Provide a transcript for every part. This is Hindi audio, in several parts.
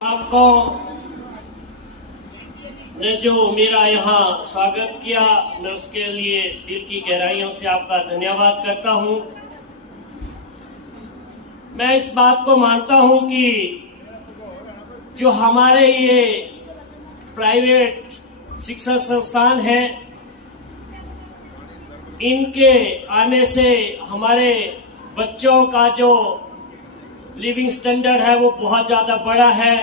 आपको ने जो मेरा यहाँ स्वागत किया, मैं उसके लिए दिल की गहराइयों से आपका धन्यवाद करता हूँ। मैं इस बात को मानता हूँ कि जो हमारे ये प्राइवेट शिक्षण संस्थान हैं, इनके आने से हमारे बच्चों का जो लिविंग स्टैंडर्ड है वो बहुत ज़्यादा बड़ा है।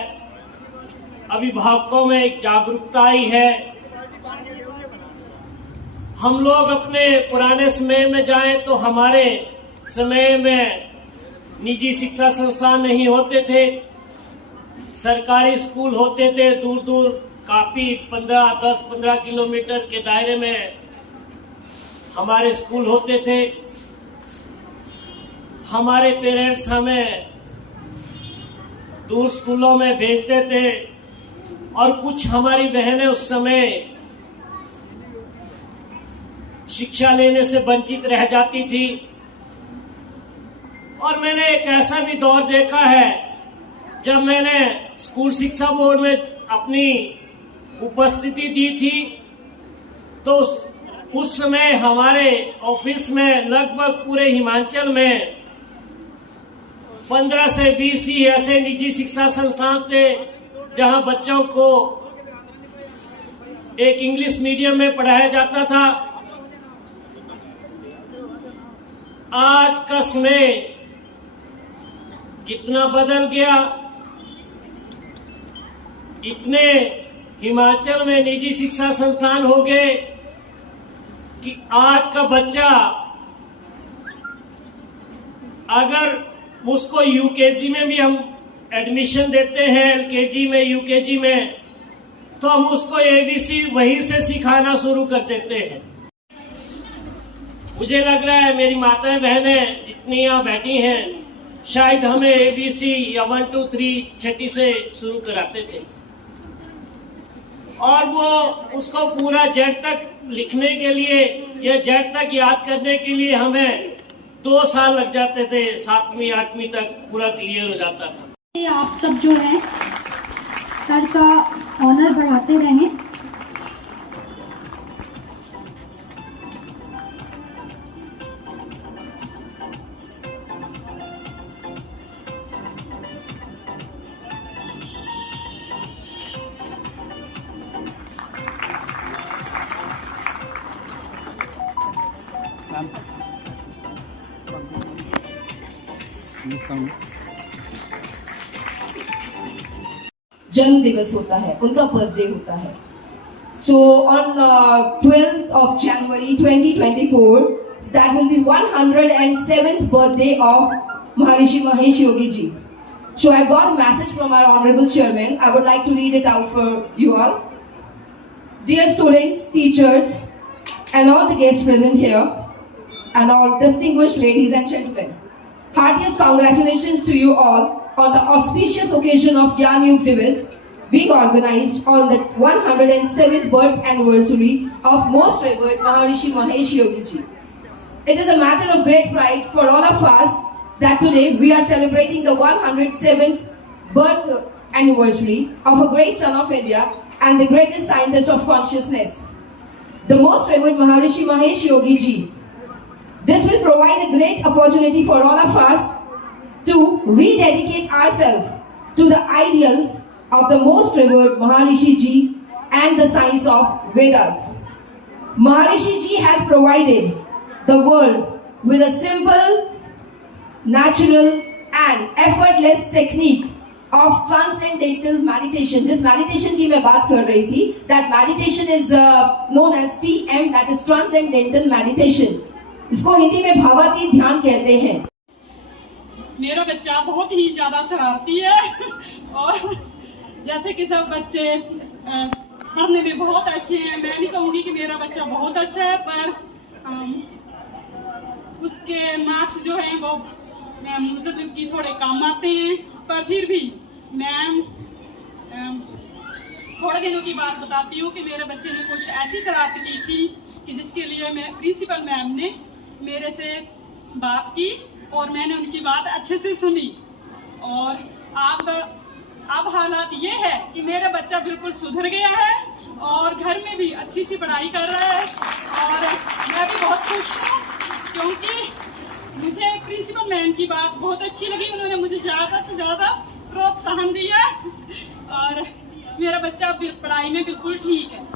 अभिभावकों में एक जागरूकता आई है। हम लोग अपने पुराने समय में जाएं तो हमारे समय में निजी शिक्षा संस्थान नहीं होते थे, सरकारी स्कूल होते थे। दूर दूर काफी 10-15 किलोमीटर के दायरे में हमारे स्कूल होते थे। हमारे पेरेंट्स हमें दूर स्कूलों में भेजते थे और कुछ हमारी बहनें उस समय शिक्षा लेने से वंचित रह जाती थी। और मैंने एक ऐसा भी दौर देखा है जब मैंने स्कूल शिक्षा बोर्ड में अपनी उपस्थिति दी थी, तो उस समय हमारे ऑफिस में लगभग पूरे हिमाचल में 15 से 20 ही ऐसे निजी शिक्षा संस्थान थे जहां बच्चों को एक इंग्लिश मीडियम में पढ़ाया जाता था। आज का समय कितना बदल गया। इतने हिमाचल में निजी शिक्षा संस्थान हो गए कि आज का बच्चा अगर उसको यूकेजी में भी हम एडमिशन देते हैं, एलकेजी में, यूकेजी में, तो हम उसको एबीसी वहीं से सिखाना शुरू कर देते हैं। मुझे लग रहा है मेरी माताएं बहनें जितनी यहाँ बैठी हैं, शायद हमें एबीसी या 1 2 3 छठी से शुरू कराते थे, और वो उसको पूरा जेड तक लिखने के लिए या जेड तक याद करने के लिए हमें 2 साल लग जाते थे। 7वीं 8वीं तक पूरा क्लियर हो जाता था। आप सब जो है सर का ऑनर बढ़ाते रहें। जन्म दिवस होता है, उनका बर्थडे होता है। So on 12th of January 2024, that will be 107th birthday of Maharishi Mahesh Yogi ji. So I got a message from our honorable chairman. I would like to read it out for you all. Dear students, teachers, and all the guests present here, and all distinguished ladies and gentlemen, heartiest congratulations to you all on the auspicious occasion of Gyan Yug Divas being organized on the 107th birth anniversary of most revered Maharishi Mahesh Yogi ji. It is a matter of great pride for all of us that today we are celebrating the 107th birth anniversary of a great son of India and the greatest scientist of consciousness, the most revered Maharishi Mahesh Yogi ji. This will provide a great opportunity for all of us to rededicate ourselves to the ideals of the most revered Maharishi ji and the science of Vedas. Maharishi ji has provided the world with a simple, natural and effortless technique of transcendental meditation. जिस meditation की मैं बात कर रही थी, that meditation is known as TM, that is transcendental meditation. इसको हिंदी में भावातीत ध्यान कहते हैं। मेरा बच्चा बहुत ही ज्यादा शरारती है और जैसे कि सब बच्चे पढ़ने में बहुत अच्छे हैं। मैं नहीं कहूँगी कि मेरा बच्चा बहुत अच्छा है, पर उसके मार्क्स जो हैं वो मतलब कि थोड़े कम आते हैं। पर फिर भी मैं थोड़े दिनों की बात बताती हूँ कि मेरे बच्चे ने कुछ ऐसी शरारत की थी कि जिसके लिए मैं प्रिंसिपल मैम ने मेरे से बात की और मैंने उनकी बात अच्छे से सुनी। और आप अब हालात ये है कि मेरा बच्चा बिल्कुल सुधर गया है और घर में भी अच्छी सी पढ़ाई कर रहा है और मैं भी बहुत खुश हूँ, क्योंकि मुझे प्रिंसिपल मैम की बात बहुत अच्छी लगी। उन्होंने मुझे ज़्यादा से ज़्यादा प्रोत्साहन दिया और मेरा बच्चा पढ़ाई में बिल्कुल ठीक है।